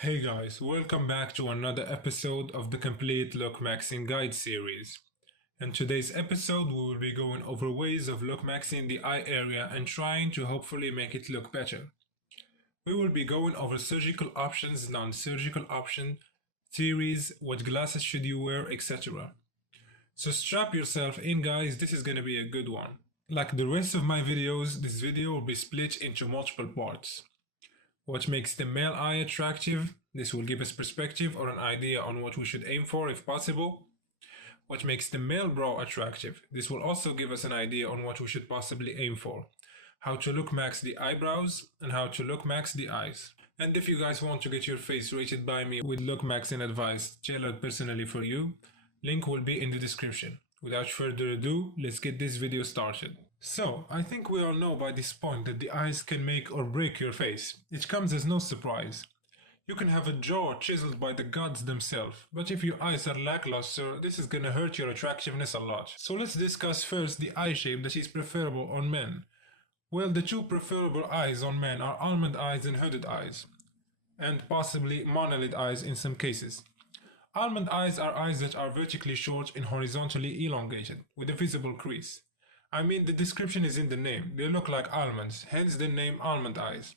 Hey guys, welcome back to another episode of the complete Looksmaxxing guide series. In today's episode, we will be going over ways of Looksmaxxing the eye area and trying to hopefully make it look better. We will be going over surgical options, non-surgical options, theories, what glasses should you wear, etc. So strap yourself in guys, this is gonna be a good one. Like the rest of my videos, this video will be split into multiple parts. What makes the male eye attractive? This will give us perspective or an idea on what we should aim for if possible. What makes the male brow attractive? This will also give us an idea on what we should possibly aim for. How to look max the eyebrows and how to look max the eyes. And if you guys want to get your face rated by me with Lookmaxxing advice tailored personally for you, link will be in the description. Without further ado, let's get this video started. So, I think we all know by this point that the eyes can make or break your face. It comes as no surprise. You can have a jaw chiseled by the gods themselves, but if your eyes are lackluster, this is gonna hurt your attractiveness a lot. So let's discuss first the eye shape that is preferable on men. Well, the two preferable eyes on men are almond eyes and hooded eyes, and possibly monolid eyes in some cases. Almond eyes are eyes that are vertically short and horizontally elongated, with a visible crease. I mean, the description is in the name. They look like almonds, hence the name almond eyes.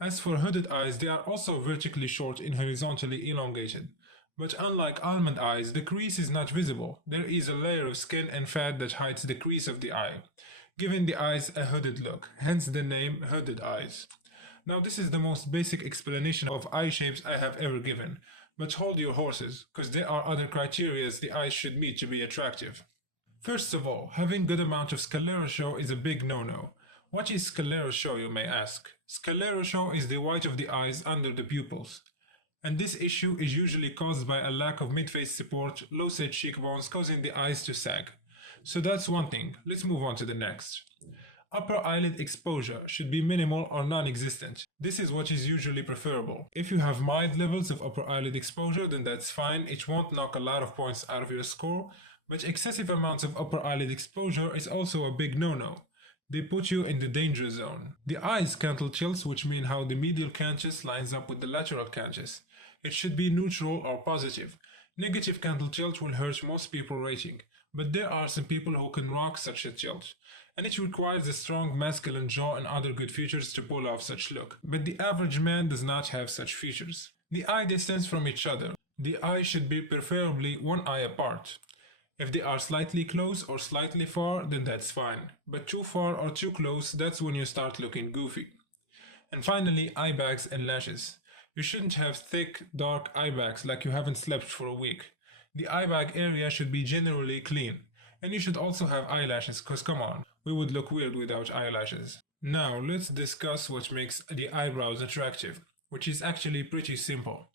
As for hooded eyes, they are also vertically short and horizontally elongated. But unlike almond eyes, the crease is not visible. There is a layer of skin and fat that hides the crease of the eye, giving the eyes a hooded look, hence the name hooded eyes. Now this is the most basic explanation of eye shapes I have ever given, but hold your horses, cause there are other criteria the eyes should meet to be attractive. First of all, having good amount of sclerotia is a big no-no. What is sclerotia, you may ask? Sclerotia is the white of the eyes under the pupils. And this issue is usually caused by a lack of midface support, low set cheekbones causing the eyes to sag. So that's one thing. Let's move on to the next. Upper eyelid exposure should be minimal or non-existent. This is what is usually preferable. If you have mild levels of upper eyelid exposure, then that's fine. It won't knock a lot of points out of your score. But excessive amounts of upper eyelid exposure is also a big no-no. They put you in the danger zone. The eyes cantle tilts, which mean how the medial canthus lines up with the lateral canthus. It should be neutral or positive. Negative cantle tilt will hurt most people rating, but there are some people who can rock such a tilt. And it requires a strong masculine jaw and other good features to pull off such look. But the average man does not have such features. The eye distance from each other. The eye should be preferably one eye apart. If they are slightly close or slightly far, then that's fine. But too far or too close, that's when you start looking goofy. And finally, eye bags and lashes. You shouldn't have thick, dark eye bags like you haven't slept for a week. The eye bag area should be generally clean. And you should also have eyelashes, cause come on, we would look weird without eyelashes. Now, let's discuss what makes the eyebrows attractive, which is actually pretty simple.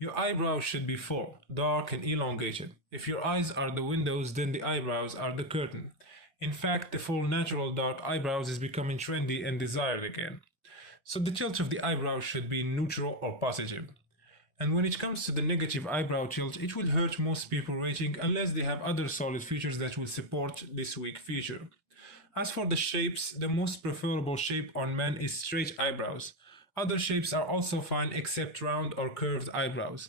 Your eyebrows should be full, dark and elongated. If your eyes are the windows, then the eyebrows are the curtain. In fact, the full natural dark eyebrows is becoming trendy and desired again. So the tilt of the eyebrows should be neutral or positive. And when it comes to the negative eyebrow tilt, it will hurt most people rating unless they have other solid features that will support this weak feature. As for the shapes, the most preferable shape on men is straight eyebrows. Other shapes are also fine except round or curved eyebrows.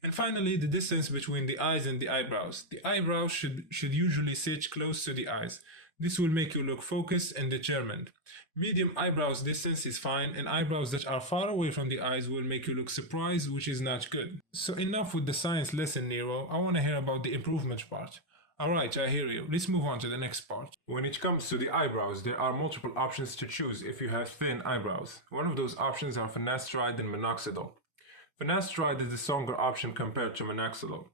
And finally, the distance between the eyes and the eyebrows. The eyebrows should usually sit close to the eyes. This will make you look focused and determined. Medium eyebrows distance is fine, and eyebrows that are far away from the eyes will make you look surprised, which is not good. So enough with the science lesson, Nero. I want to hear about the improvement part. Alright, I hear you. Let's move on to the next part. When it comes to the eyebrows, there are multiple options to choose if you have thin eyebrows. One of those options are finasteride and minoxidil. Finasteride is the stronger option compared to minoxidil.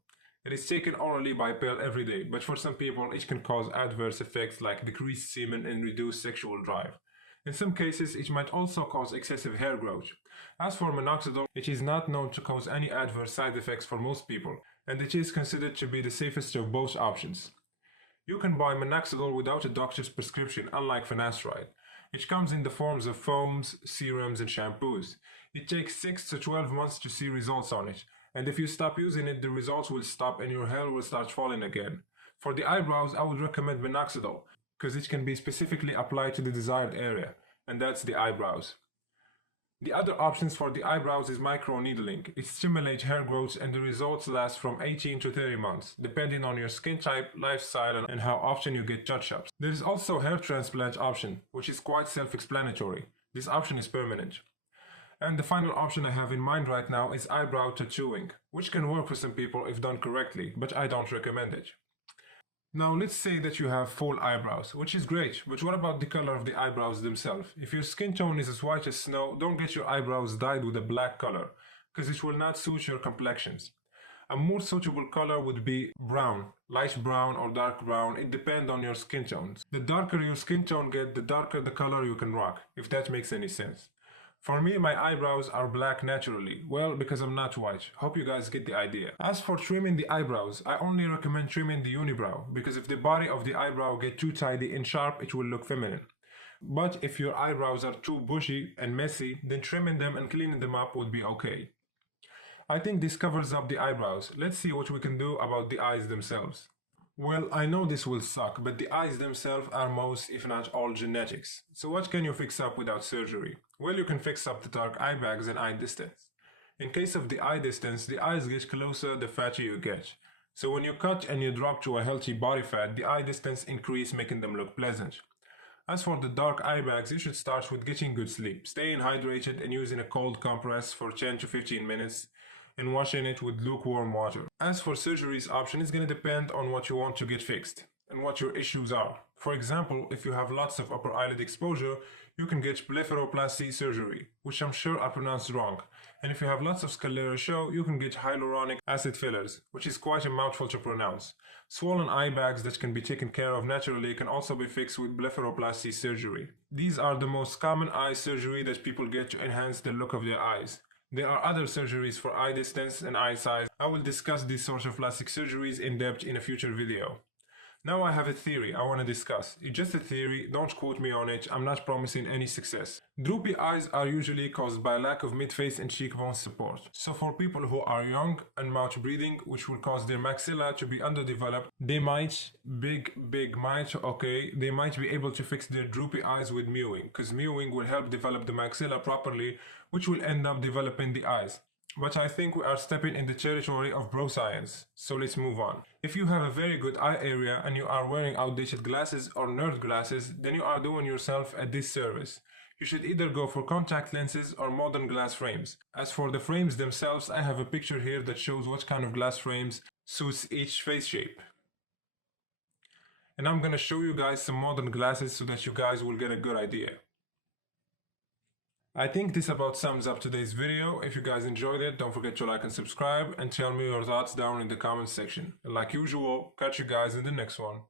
It is taken orally by pill every day, but for some people it can cause adverse effects like decreased semen and reduced sexual drive. In some cases, it might also cause excessive hair growth. As for minoxidil, it is not known to cause any adverse side effects for most people, and it is considered to be the safest of both options. You can buy minoxidil without a doctor's prescription, unlike finasteride. It comes in the forms of foams, serums, and shampoos. It takes 6 to 12 months to see results on it, and if you stop using it, the results will stop and your hair will start falling again. For the eyebrows, I would recommend minoxidil, because it can be specifically applied to the desired area, and that's the eyebrows. The other options for the eyebrows is microneedling. It stimulates hair growth and the results last from 18 to 30 months, depending on your skin type, lifestyle, and how often you get touch-ups. There is also hair transplant option, which is quite self-explanatory. This option is permanent. And the final option I have in mind right now is eyebrow tattooing, which can work for some people if done correctly, but I don't recommend it. Now let's say that you have full eyebrows, which is great, but what about the color of the eyebrows themselves? If your skin tone is as white as snow, don't get your eyebrows dyed with a black color, because it will not suit your complexions. A more suitable color would be brown, light brown or dark brown. It depends on your skin tones. The darker your skin tone gets, the darker the color you can rock, if that makes any sense. For me, my eyebrows are black naturally, well, because I'm not white. Hope you guys get the idea. As for trimming the eyebrows, I only recommend trimming the unibrow, because if the body of the eyebrow get too tidy and sharp, it will look feminine. But if your eyebrows are too bushy and messy, then trimming them and cleaning them up would be okay. I think this covers up the eyebrows. Let's see what we can do about the eyes themselves. Well, I know this will suck, but the eyes themselves are most, if not all, genetics. So what can you fix up without surgery? Well, you can fix up the dark eye bags and eye distance. In case of the eye distance, the eyes get closer the fatter you get. So when you cut and you drop to a healthy body fat, the eye distance increase, making them look pleasant. As for the dark eye bags, you should start with getting good sleep, staying hydrated and using a cold compress for 10 to 15 minutes. And washing it with lukewarm water. As for surgery's option, it's going to depend on what you want to get fixed and what your issues are. For example, if you have lots of upper eyelid exposure, you can get blepharoplasty surgery, which I'm sure I pronounced wrong. And if you have lots of sclera show, you can get hyaluronic acid fillers, which is quite a mouthful to pronounce. Swollen eye bags that can be taken care of naturally can also be fixed with blepharoplasty surgery. These are the most common eye surgery that people get to enhance the look of their eyes. There are other surgeries for eye distance and eye size. I will discuss these sorts of plastic surgeries in depth in a future video. Now I have a theory I want to discuss. It's just a theory, don't quote me on it, I'm not promising any success. Droopy eyes are usually caused by lack of mid-face and cheekbone support. So for people who are young and mouth breathing, which will cause their maxilla to be underdeveloped, they might be able to fix their droopy eyes with mewing, because mewing will help develop the maxilla properly, which will end up developing the eyes. But I think we are stepping in the territory of bro science, so let's move on. If you have a very good eye area and you are wearing outdated glasses or nerd glasses, then you are doing yourself a disservice. You should either go for contact lenses or modern glass frames. As for the frames themselves, I have a picture here that shows what kind of glass frames suits each face shape. And I'm gonna show you guys some modern glasses so that you guys will get a good idea. I think this about sums up today's video. If you guys enjoyed it, don't forget to like and subscribe and tell me your thoughts down in the comments section. And like usual, catch you guys in the next one.